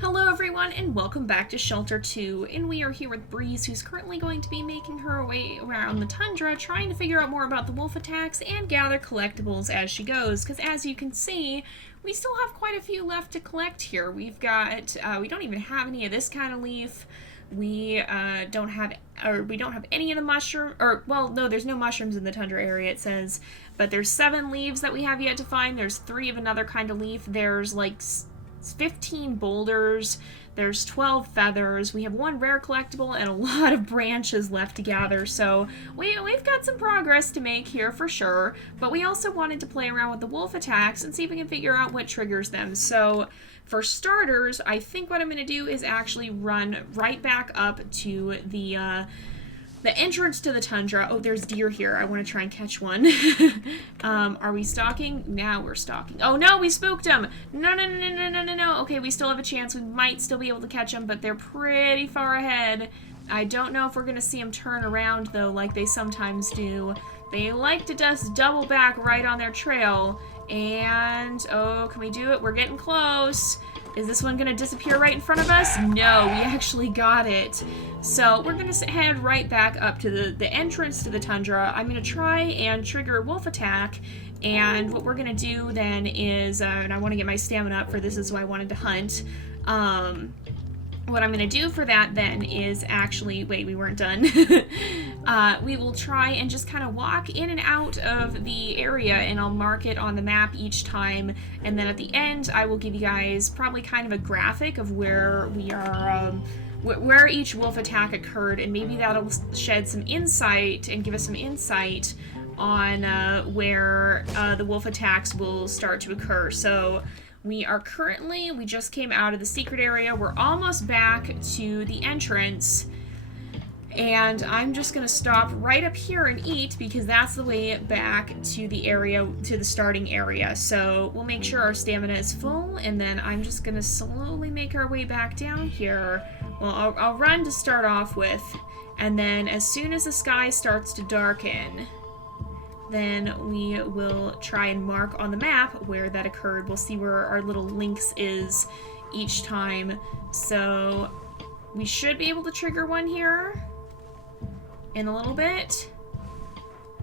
Hello everyone and welcome back to Shelter 2, and we are here with Breeze, who's currently going to be making her way around the Tundra, trying to figure out more about the wolf attacks and gather collectibles as she goes, because as you can see, we still have quite a few left to collect here. We've got, we don't even have any of this kind of leaf. We don't have any of the mushroom, no, there's no mushrooms in the Tundra area, it says, but there's 7 leaves that we have yet to find. There's 3 of another kind of leaf. There's like 15 boulders, there's 12 feathers, we have 1 rare collectible, and a lot of branches left to gather, so we've got some progress to make here for sure, but we also wanted to play around with the wolf attacks and see if we can figure out what triggers them. So for starters, I think what I'm going to do is actually run right back up to the entrance to the Tundra. Oh, there's deer here. I want to try and catch one. Are we stalking? Now we're stalking. Oh no, we spooked them. No. Okay, we still have a chance. We might still be able to catch them, but they're pretty far ahead. I don't know if we're going to see them turn around, though, like they sometimes do. They like to just double back right on their trail. And, oh, can we do it? We're getting close. Is this one going to disappear right in front of us? No, we actually got it. So we're going to head right back up to the entrance to the Tundra. I'm going to try and trigger a wolf attack. And what we're going to do then is, and I want to get my stamina up for this, is why I wanted to hunt. What I'm going to do for that then is actually, wait, we weren't done. We will try and just kind of walk in and out of the area, and I'll mark it on the map each time, and then at the end I will give you guys probably kind of a graphic of where we are, where each wolf attack occurred, and maybe that'll shed some insight and give us some insight on where the wolf attacks will start to occur. So we just came out of the secret area. We're almost back to the entrance. And I'm just going to stop right up here and eat, because that's the way back to the area, to the starting area. So we'll make sure our stamina is full, and then I'm just going to slowly make our way back down here. Well, I'll run to start off with, and then as soon as the sky starts to darken, then we will try and mark on the map where that occurred. We'll see where our little lynx is each time. So we should be able to trigger one here in a little bit.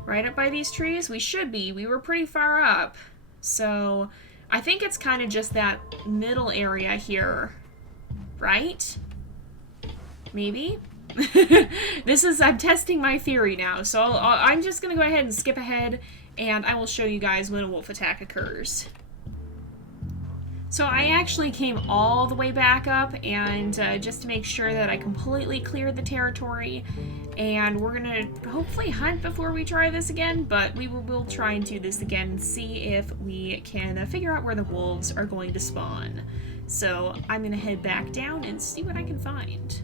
Right up by these trees. We should be. We were pretty far up. So I think it's kind of just that middle area here. Right? Maybe? I'm testing my theory now, so I'm just going to go ahead and skip ahead, and I will show you guys when a wolf attack occurs. So I actually came all the way back up, and just to make sure that I completely cleared the territory, and we're going to hopefully hunt before we try this again, but we'll try and do this again and see if we can figure out where the wolves are going to spawn. So I'm going to head back down and see what I can find.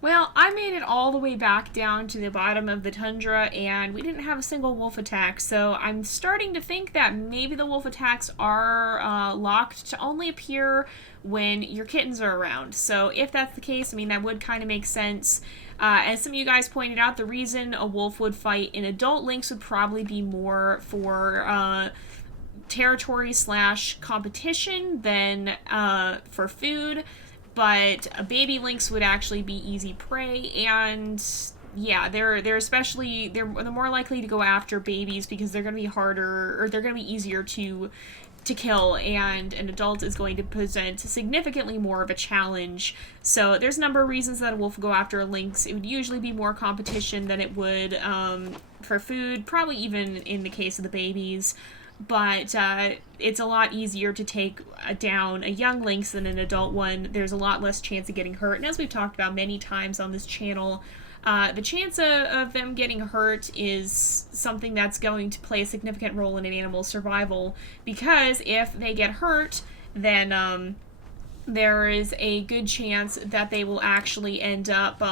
Well, I made it all the way back down to the bottom of the Tundra, and we didn't have a single wolf attack, so I'm starting to think that maybe the wolf attacks are locked to only appear when your kittens are around. So if that's the case, I mean, that would kind of make sense. As some of you guys pointed out, the reason a wolf would fight an adult lynx would probably be more for territory / competition than for food. But a baby lynx would actually be easy prey, and yeah, they're more likely to go after babies because they're going to be harder, or they're going to be easier to kill, and an adult is going to present significantly more of a challenge. So there's a number of reasons that a wolf would go after a lynx. It would usually be more competition than it would for food, probably even in the case of the babies. But it's a lot easier to take down a young lynx than an adult one. There's a lot less chance of getting hurt. And as we've talked about many times on this channel, The chance of them getting hurt is something that's going to play a significant role in an animal's survival, because if they get hurt, then there is a good chance that they will actually end up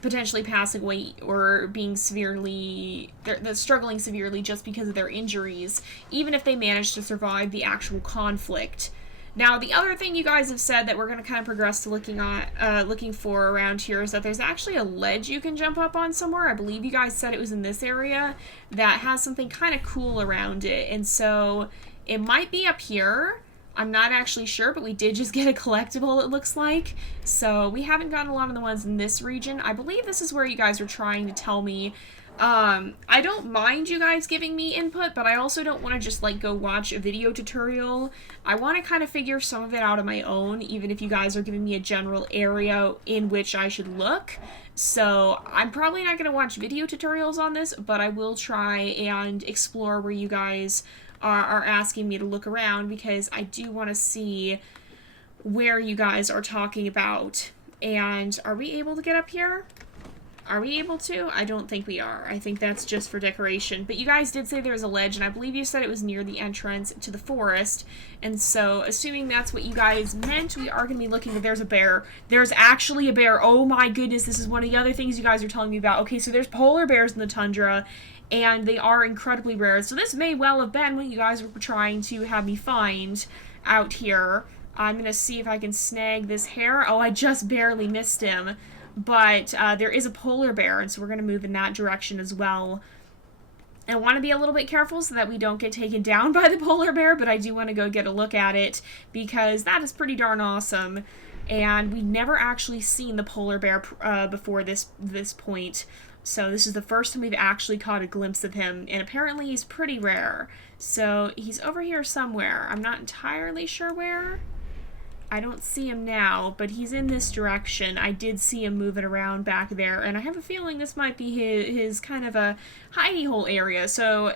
potentially passing away or being they're struggling severely just because of their injuries, even if they manage to survive the actual conflict. Now, the other thing you guys have said that we're going to kind of progress to looking for around here is that there's actually a ledge you can jump up on somewhere. I believe you guys said it was in this area that has something kind of cool around it, and so it might be up here. I'm not actually sure, but we did just get a collectible, it looks like. So we haven't gotten a lot of the ones in this region. I believe this is where you guys were trying to tell me. I don't mind you guys giving me input, but I also don't want to just like go watch a video tutorial. I want to kind of figure some of it out on my own, even if you guys are giving me a general area in which I should look. So I'm probably not going to watch video tutorials on this, but I will try and explore where you guys are asking me to look around, because I do want to see where you guys are talking about. And are we able to get up here? Are we able to? I don't think we are. I think that's just for decoration. But you guys did say there was a ledge, and I believe you said it was near the entrance to the forest. And so, assuming that's what you guys meant, we are going to be looking. There's a bear. There's actually a bear. Oh my goodness, this is one of the other things you guys are telling me about. Okay, so there's polar bears in the tundra, and they are incredibly rare. So this may well have been what you guys were trying to have me find out here. I'm going to see if I can snag this hare. Oh, I just barely missed him. But there is a polar bear, and so we're going to move in that direction as well. I want to be a little bit careful so that we don't get taken down by the polar bear, but I do want to go get a look at it, because that is pretty darn awesome. And we've never actually seen the polar bear before this point. So this is the first time we've actually caught a glimpse of him, and apparently he's pretty rare. So he's over here somewhere. I'm not entirely sure where. I don't see him now, but he's in this direction. I did see him moving around back there, and I have a feeling this might be his kind of a hidey hole area. So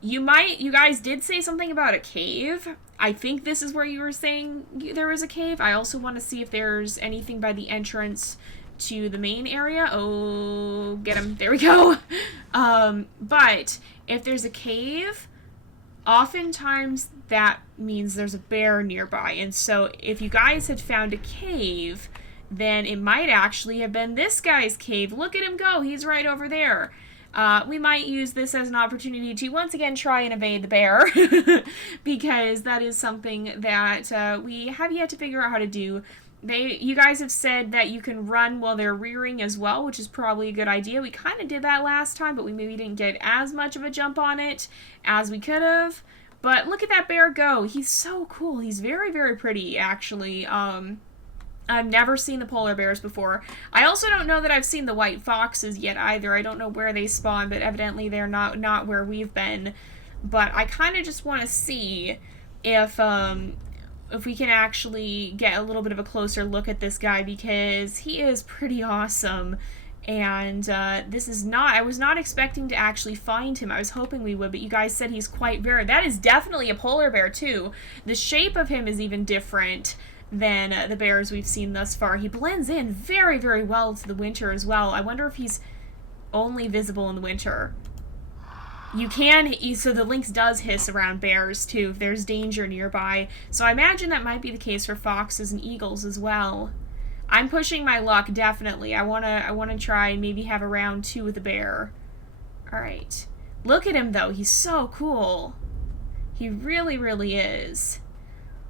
you guys did say something about a cave. I think this is where you were saying there was a cave. I also want to see if there's anything by the entrance to the main area. Oh, get him. There we go. But if there's a cave, oftentimes that means there's a bear nearby. And so if you guys had found a cave, then it might actually have been this guy's cave. Look at him go. He's right over there. We might use this as an opportunity to once again try and evade the bear, because that is something that we have yet to figure out how to do. You guys have said that you can run while they're rearing as well, which is probably a good idea. We kind of did that last time, but we maybe didn't get as much of a jump on it as we could have. But look at that bear go. He's so cool. He's very, very pretty, actually. I've never seen the polar bears before. I also don't know that I've seen the white foxes yet either. I don't know where they spawn, but evidently they're not where we've been. But I kind of just want to see if we can actually get a little bit of a closer look at this guy, because he is pretty awesome. And I was not expecting to actually find him. I was hoping we would, but you guys said he's quite rare. That is definitely a polar bear too. The shape of him is even different than the bears we've seen thus far. He blends in very, very well to the winter as well. I wonder if he's only visible in the winter. So the lynx does hiss around bears too if there's danger nearby. So I imagine that might be the case for foxes and eagles as well. I'm pushing my luck, definitely. I wanna try and maybe have a round 2 with a bear. Alright. Look at him though, he's so cool. He really, really is.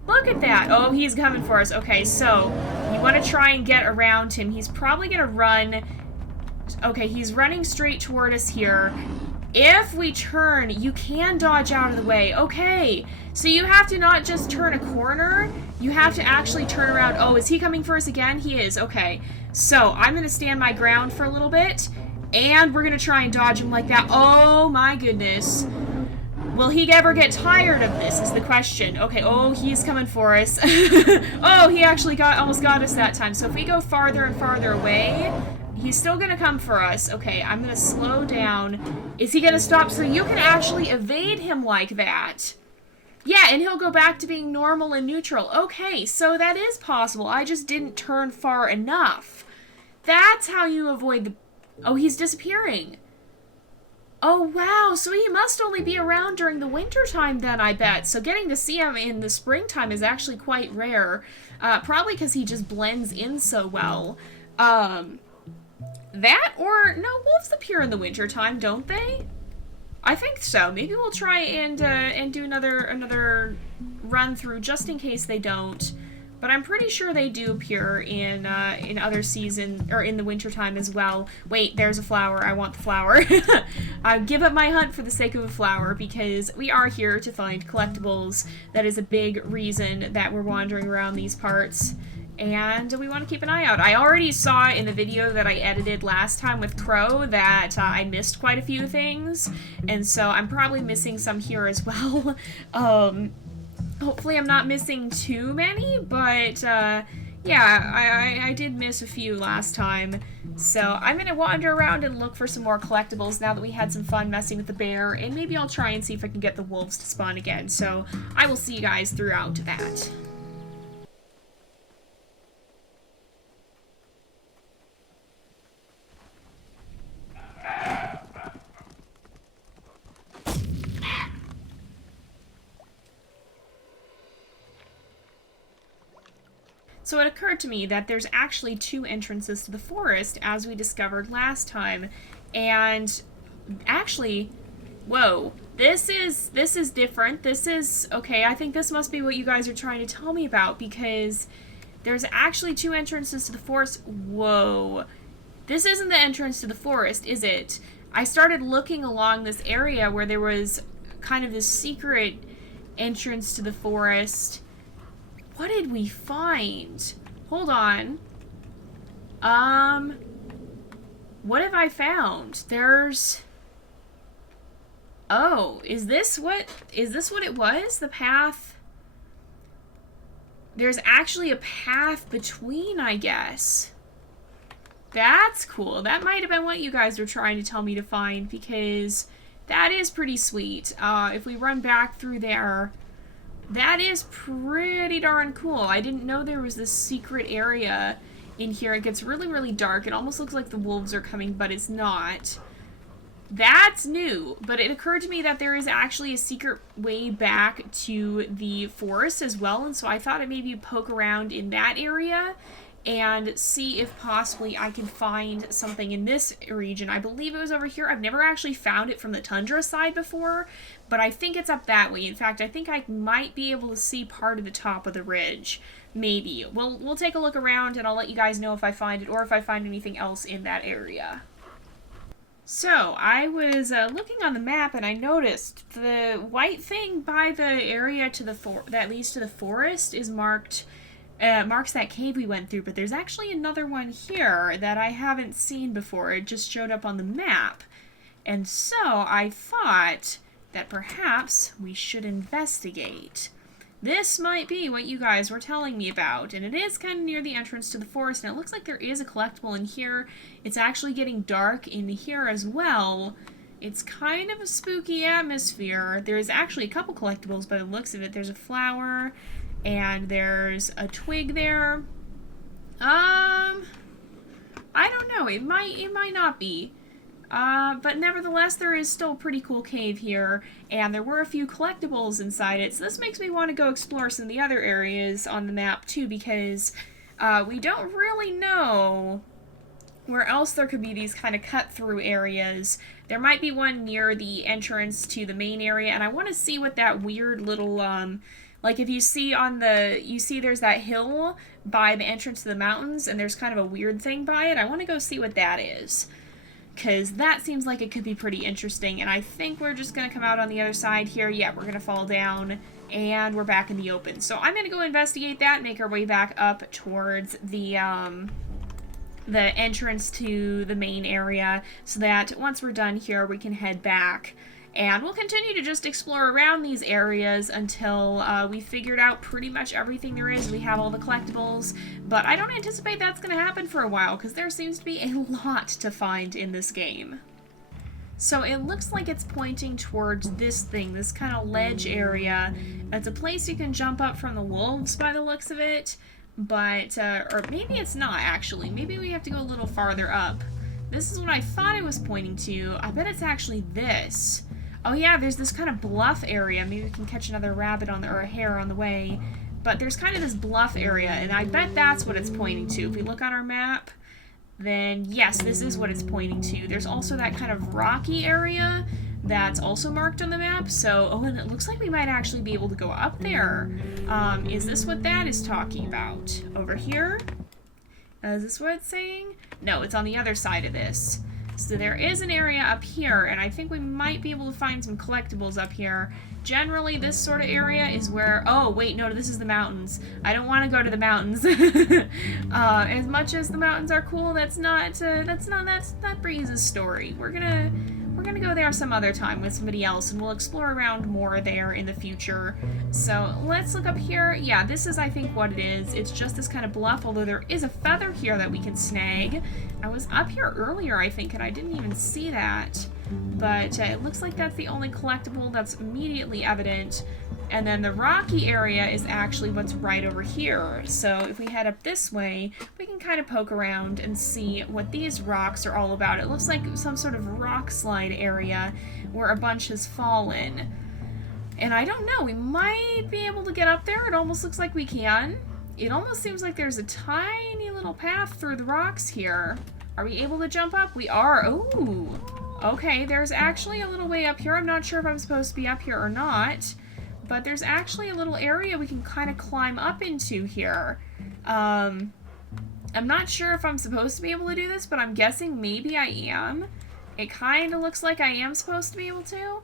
Look at that! Oh, he's coming for us. Okay, so you want to try and get around him. He's probably gonna run. Okay, he's running straight toward us here. If we turn, you can dodge out of the way. Okay, so you have to not just turn a corner, you have to actually turn around. Oh, is he coming for us again? He is. Okay, so I'm going to stand my ground for a little bit, and we're going to try and dodge him like that. Oh my goodness. Will he ever get tired of this is the question. Okay, oh, he's coming for us. Oh, he actually almost got us that time. So if we go farther and farther away, he's still gonna come for us. Okay, I'm gonna slow down. Is he gonna stop? So you can actually evade him like that. Yeah, and he'll go back to being normal and neutral. Okay, so that is possible. I just didn't turn far enough. That's how you avoid the... Oh, he's disappearing. Oh, wow. So he must only be around during the winter time then, I bet. So getting to see him in the springtime is actually quite rare. Probably because he just blends in so well. That or... No, wolves appear in the winter time, don't they? I think so. Maybe we'll try and do another run through just in case they don't. But I'm pretty sure they do appear in other season or in the wintertime as well. Wait, there's a flower. I want the flower. I give up my hunt for the sake of a flower because we are here to find collectibles. That is a big reason that we're wandering around these parts. And we want to keep an eye out. I already saw in the video that I edited last time with Crow that I missed quite a few things, and so I'm probably missing some here as well. Hopefully I'm not missing too many, but yeah, I did miss a few last time. So I'm going to wander around and look for some more collectibles now that we had some fun messing with the bear, and maybe I'll try and see if I can get the wolves to spawn again. So I will see you guys throughout that. So it occurred to me that there's actually 2 entrances to the forest, as we discovered last time. And actually, whoa, this is different. This is, okay, I think this must be what you guys are trying to tell me about, because there's actually 2 entrances to the forest. Whoa. This isn't the entrance to the forest, is it? I started looking along this area where there was kind of this secret entrance to the forest. What did we find? Hold on. What have I found? There's... Oh, is this what it was? The path? There's actually a path between, I guess. That's cool. That might have been what you guys were trying to tell me to find, because that is pretty sweet. If we run back through there... That is pretty darn cool. I didn't know there was this secret area in here. It gets really, really dark. It almost looks like the wolves are coming, but it's not. That's new. But it occurred to me that there is actually a secret way back to the forest as well, and so I thought I'd maybe poke around in that area and see if possibly I can find something in this region. I believe it was over here. I've never actually found it from the Tundra side before, but I think it's up that way. In fact, I think I might be able to see part of the top of the ridge. Maybe. We'll take a look around, and I'll let you guys know if I find it or if I find anything else in that area. So, I was looking on the map, and I noticed the white thing by the area to the that leads to the forest is marked... marks that cave we went through, but there's actually another one here that I haven't seen before. It just showed up on the map. And so I thought that perhaps we should investigate. This might be what you guys were telling me about, and it is kind of near the entrance to the forest, and it looks like there is a collectible in here. It's actually getting dark in here as well. It's kind of a spooky atmosphere. There's actually a couple collectibles by the looks of it. There's a flower... And there's a twig there. I don't know. It might not be. But nevertheless, there is still a pretty cool cave here, and there were a few collectibles inside it, so this makes me want to go explore some of the other areas on the map, too, because we don't really know where else there could be these kind of cut-through areas. There might be one near the entrance to the main area, and I want to see what that weird little, like if you see there's that hill by the entrance to the mountains, and there's kind of a weird thing by it. I want to go see what that is, because that seems like it could be pretty interesting, and I think we're just going to come out on the other side here. Yeah, we're going to fall down, and we're back in the open. So I'm going to go investigate that, make our way back up towards the entrance to the main area, so that once we're done here, we can head back. And we'll continue to just explore around these areas until we figured out pretty much everything there is. We have all the collectibles, but I don't anticipate that's going to happen for a while, because there seems to be a lot to find in this game. So it looks like it's pointing towards this thing, this kind of ledge area. It's a place you can jump up from the wolves by the looks of it, but, or maybe it's not actually. Maybe we have to go a little farther up. This is what I thought it was pointing to. I bet it's actually this. Oh yeah, there's this kind of bluff area. Maybe we can catch another rabbit on the, or a hare on the way. But there's kind of this bluff area, and I bet that's what it's pointing to. If we look on our map, then yes, this is what it's pointing to. There's also that kind of rocky area that's also marked on the map. So, oh, and it looks like we might actually be able to go up there. Is this what that is talking about? Over here? Is this what it's saying? No, it's on the other side of this. So there is an area up here, and I think we might be able to find some collectibles up here. Generally, this sort of area is where... Oh, wait, no, this is the mountains. I don't want to go to the mountains. As much as the mountains are cool, that's not Breeze's story. We're gonna go there some other time with somebody else, and we'll explore around more there in the future. So let's look up here. Yeah, this is, I think, what it is. It's just this kind of bluff, although there is a feather here that we can snag. I was up here earlier, I think, and I didn't even see that. But it looks like that's the only collectible that's immediately evident. And then the rocky area is actually what's right over here. So if we head up this way, we can kind of poke around and see what these rocks are all about. It looks like some sort of rockslide area where a bunch has fallen. And I don't know, we might be able to get up there. It almost looks like we can. It almost seems like there's a tiny little path through the rocks here. Are we able to jump up? We are. Ooh. Okay, there's actually a little way up here. I'm not sure if I'm supposed to be up here or not. But there's actually a little area we can kind of climb up into here. I'm not sure if I'm supposed to be able to do this, but I'm guessing maybe I am. It kind of looks like I am supposed to be able to.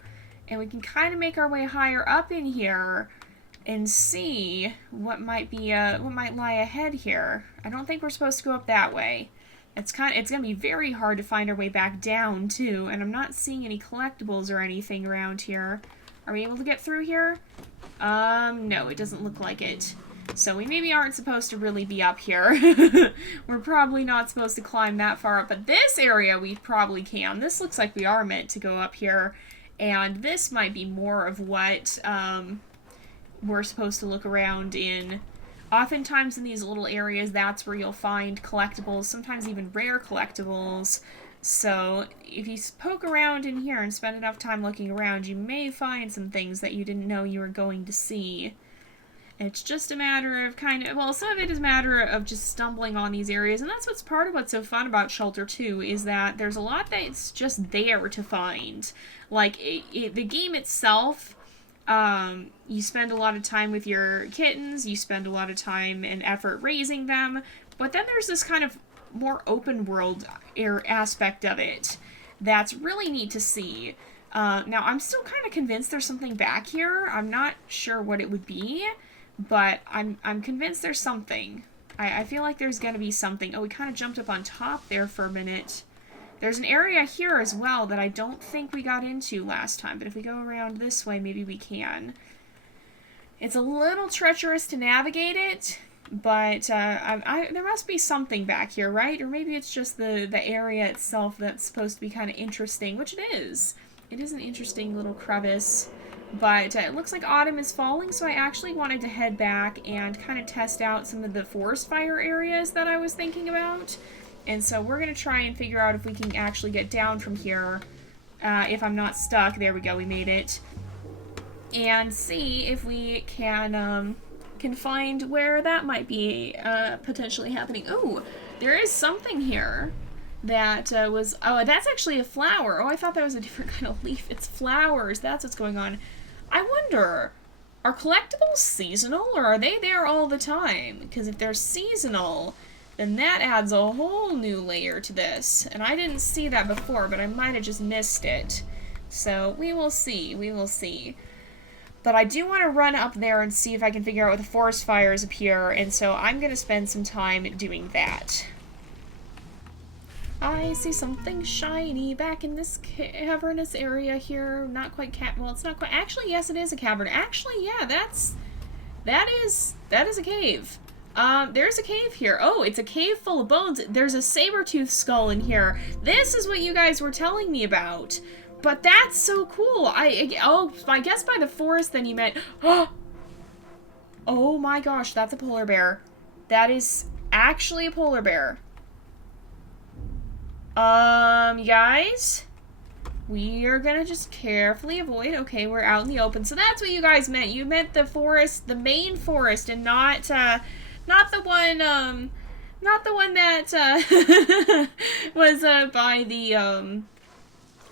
And we can kind of make our way higher up in here and see what might be what might lie ahead here. I don't think we're supposed to go up that way. It's gonna be very hard to find our way back down too, and I'm not seeing any collectibles or anything around here. Are we able to get through here? No, it doesn't look like it. So we maybe aren't supposed to really be up here. We're probably not supposed to climb that far up, but this area we probably can. This looks like we are meant to go up here, and this might be more of what we're supposed to look around in. Oftentimes in these little areas, that's where you'll find collectibles, sometimes even rare collectibles. So if you poke around in here and spend enough time looking around, you may find some things that you didn't know you were going to see. It's just a matter of kind of, well, some of it is a matter of just stumbling on these areas, and that's what's part of what's so fun about Shelter 2, is that there's a lot that's just there to find. Like, the game itself, you spend a lot of time with your kittens, you spend a lot of time and effort raising them, but then there's this kind of more open world aspect of it that's really neat to see. Now, I'm still kind of convinced there's something back here. I'm not sure what it would be, but I'm convinced there's something. I feel like there's gonna be something. Oh, we kind of jumped up on top there for a minute. There's an area here as well that I don't think we got into last time, but if we go around this way, maybe we can. It's a little treacherous to navigate it, but there must be something back here, right? Or maybe it's just the area itself that's supposed to be kind of interesting, which it is. It is an interesting little crevice, but it looks like autumn is falling, so I actually wanted to head back and kind of test out some of the forest fire areas that I was thinking about. And so we're going to try and figure out if we can actually get down from here, if I'm not stuck. There we go, we made it. And see if we can find where that might be potentially happening. Oh, there is something here that was... Oh, that's actually a flower. Oh, I thought that was a different kind of leaf. It's flowers. That's what's going on. I wonder, are collectibles seasonal, or are they there all the time? Because if they're seasonal, then that adds a whole new layer to this. And I didn't see that before, but I might have just missed it. So we will see. We will see. But I do want to run up there and see if I can figure out what the forest fires appear, and so I'm going to spend some time doing that. I see something shiny back in this cavernous area here. Not quite well, it's not quite... Actually, yes, it is a cavern. Actually, yeah, that is a cave. There's a cave here. Oh, it's a cave full of bones. There's a saber-tooth skull in here. This is what you guys were telling me about. But that's so cool. I guess by the forest then you meant... Oh my gosh, that's a polar bear. That is actually a polar bear. Guys? We are gonna just carefully avoid... Okay, we're out in the open. So that's what you guys meant. You meant the forest, the main forest, and not the one, not the one that, was,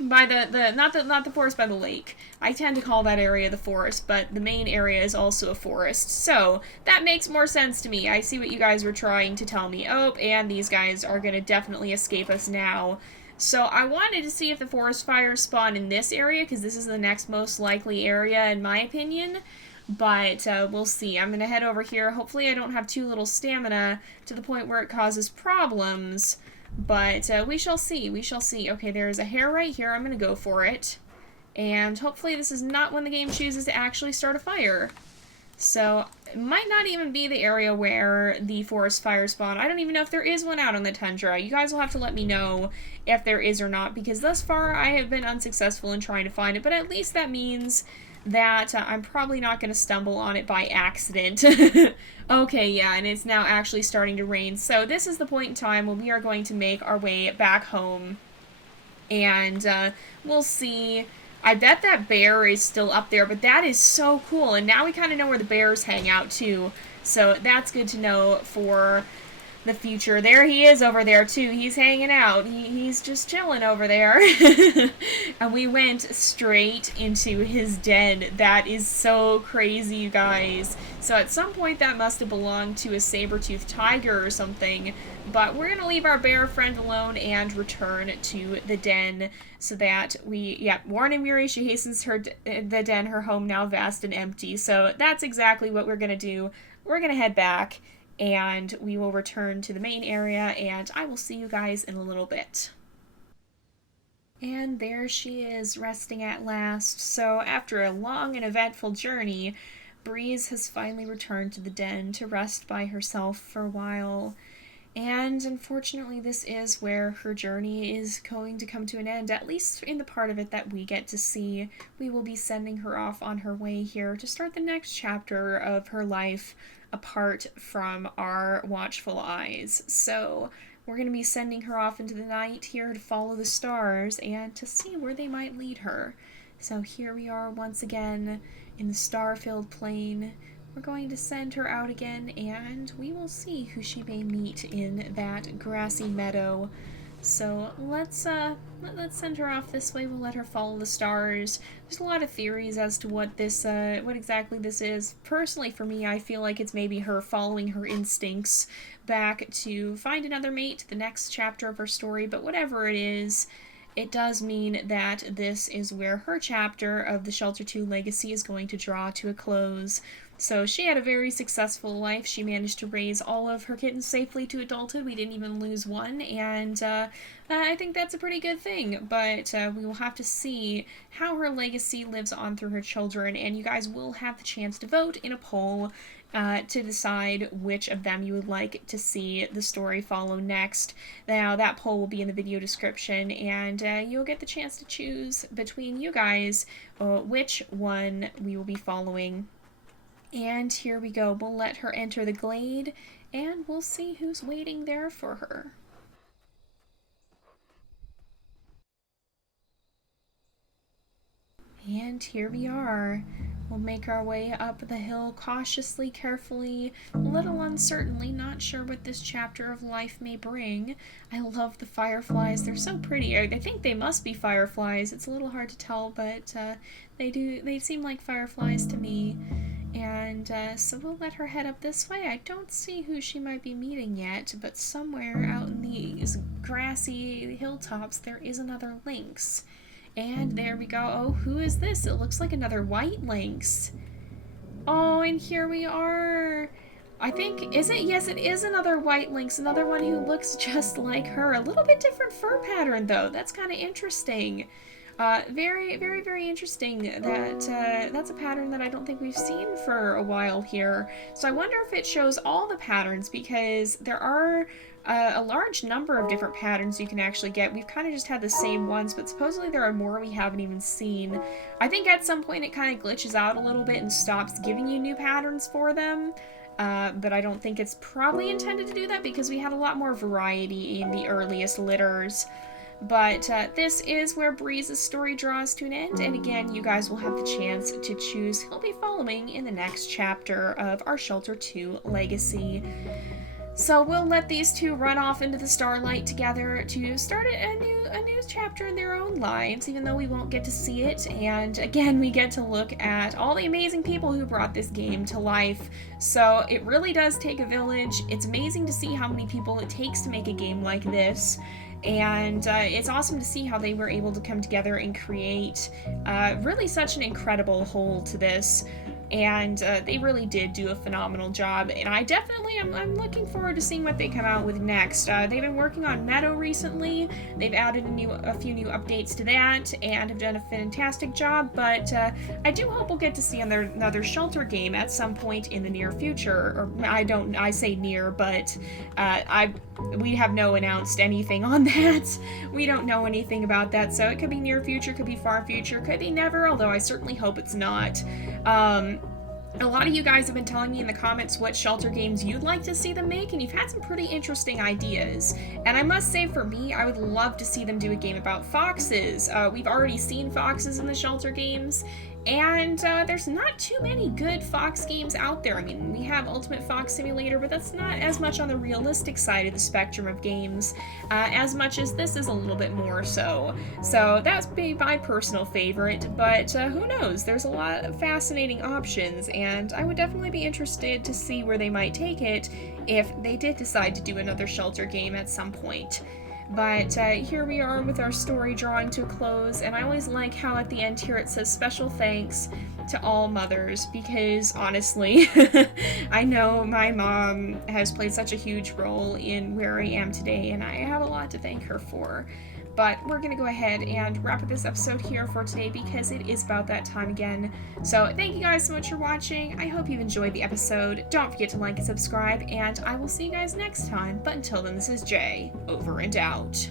by the, not the forest by the lake. I tend to call that area the forest, but the main area is also a forest. So, that makes more sense to me. I see what you guys were trying to tell me. Oh, and these guys are gonna definitely escape us now. So, I wanted to see if the forest fires spawn in this area, because this is the next most likely area, in my opinion. But, we'll see. I'm gonna head over here. Hopefully I don't have too little stamina to the point where it causes problems. But we shall see. We shall see. Okay, there's a hair right here. I'm going to go for it. And hopefully this is not when the game chooses to actually start a fire. So, it might not even be the area where the forest fire spawn. I don't even know if there is one out on the Tundra. You guys will have to let me know if there is or not, because thus far I have been unsuccessful in trying to find it. But at least that means that I'm probably not going to stumble on it by accident. Okay, yeah, and it's now actually starting to rain. So this is the point in time when we are going to make our way back home. And we'll see. I bet that bear is still up there, but that is so cool. And now we kind of know where the bears hang out, too. So that's good to know for the future. There he is over there, too. He's hanging out. He's just chilling over there. And we went straight into his den. That is so crazy, you guys. So at some point that must have belonged to a saber-toothed tiger or something. But we're going to leave our bear friend alone and return to the den so that Warren and Miri, she hastens the den, her home now vast and empty. So that's exactly what we're going to do. We're going to head back and we will return to the main area, and I will see you guys in a little bit. And there she is, resting at last. So after a long and eventful journey, Breeze has finally returned to the den to rest by herself for a while. And unfortunately, this is where her journey is going to come to an end, at least in the part of it that we get to see. We will be sending her off on her way here to start the next chapter of her life apart from our watchful eyes. So we're going to be sending her off into the night here to follow the stars and to see where they might lead her. So here we are once again in the star-filled plain. We're going to send her out again, and we will see who she may meet in that grassy meadow. So let's send her off this way. We'll let her follow the stars. There's a lot of theories as to what exactly this is. Personally, for me, I feel like it's maybe her following her instincts back to find another mate, the next chapter of her story. But whatever it is, it does mean that this is where her chapter of the Shelter 2 legacy is going to draw to a close. So she had a very successful life. She managed to raise all of her kittens safely to adulthood. We didn't even lose one, and I think that's a pretty good thing. But we will have to see how her legacy lives on through her children, and you guys will have the chance to vote in a poll to decide which of them you would like to see the story follow next. Now, that poll will be in the video description, and you'll get the chance to choose between you guys which one we will be following. And here we go. We'll let her enter the glade, and we'll see who's waiting there for her. And here we are. We'll make our way up the hill cautiously, carefully, a little uncertainly, not sure what this chapter of life may bring. I love the fireflies. They're so pretty. I think they must be fireflies. It's a little hard to tell, but they seem like fireflies to me. And so we'll let her head up this way. I don't see who she might be meeting yet, but somewhere out in these grassy hilltops there is another lynx. And there we go. Oh, who is this? It looks like another white lynx. Oh, and here we are. I think, is it? Yes, it is another white lynx. Another one who looks just like her. A little bit different fur pattern, though. That's kind of interesting. Very, very, very interesting. That's a pattern that I don't think we've seen for a while here. So I wonder if it shows all the patterns, because there are a large number of different patterns you can actually get. We've kind of just had the same ones, but supposedly there are more we haven't even seen. I think at some point it kind of glitches out a little bit and stops giving you new patterns for them. But I don't think it's probably intended to do that, because we had a lot more variety in the earliest litters. But this is where Breeze's story draws to an end, and again, you guys will have the chance to choose who'll be following in the next chapter of our Shelter 2 legacy. So we'll let these two run off into the starlight together to start a new chapter in their own lives, even though we won't get to see it. And again, we get to look at all the amazing people who brought this game to life. So it really does take a village. It's amazing to see how many people it takes to make a game like this. And it's awesome to see how they were able to come together and create really such an incredible whole to this. And they really did do a phenomenal job, and I definitely I'm looking forward to seeing what they come out with next. They've been working on Meadow recently. They've added a few new updates to that and have done a fantastic job, but I do hope we'll get to see another Shelter game at some point in the near future. Or I say near, but we have no announced anything on that. We don't know anything about that, so it could be near future, could be far future, could be never, although I certainly hope it's not. A lot of you guys have been telling me in the comments what Shelter games you'd like to see them make, and you've had some pretty interesting ideas. And I must say, for me, I would love to see them do a game about foxes. We've already seen foxes in the Shelter games, and there's not too many good fox games out there. I mean, we have Ultimate Fox Simulator, but that's not as much on the realistic side of the spectrum of games, as much as this is a little bit more so. So that's my personal favorite, but who knows? There's a lot of fascinating options, and I would definitely be interested to see where they might take it if they did decide to do another Shelter game at some point. But here we are with our story drawing to a close, and I always like how at the end here it says special thanks to all mothers, because honestly, I know my mom has played such a huge role in where I am today, and I have a lot to thank her for. But we're going to go ahead and wrap up this episode here for today, because it is about that time again. So thank you guys so much for watching. I hope you've enjoyed the episode. Don't forget to like and subscribe, and I will see you guys next time. But until then, this is Jay, over and out.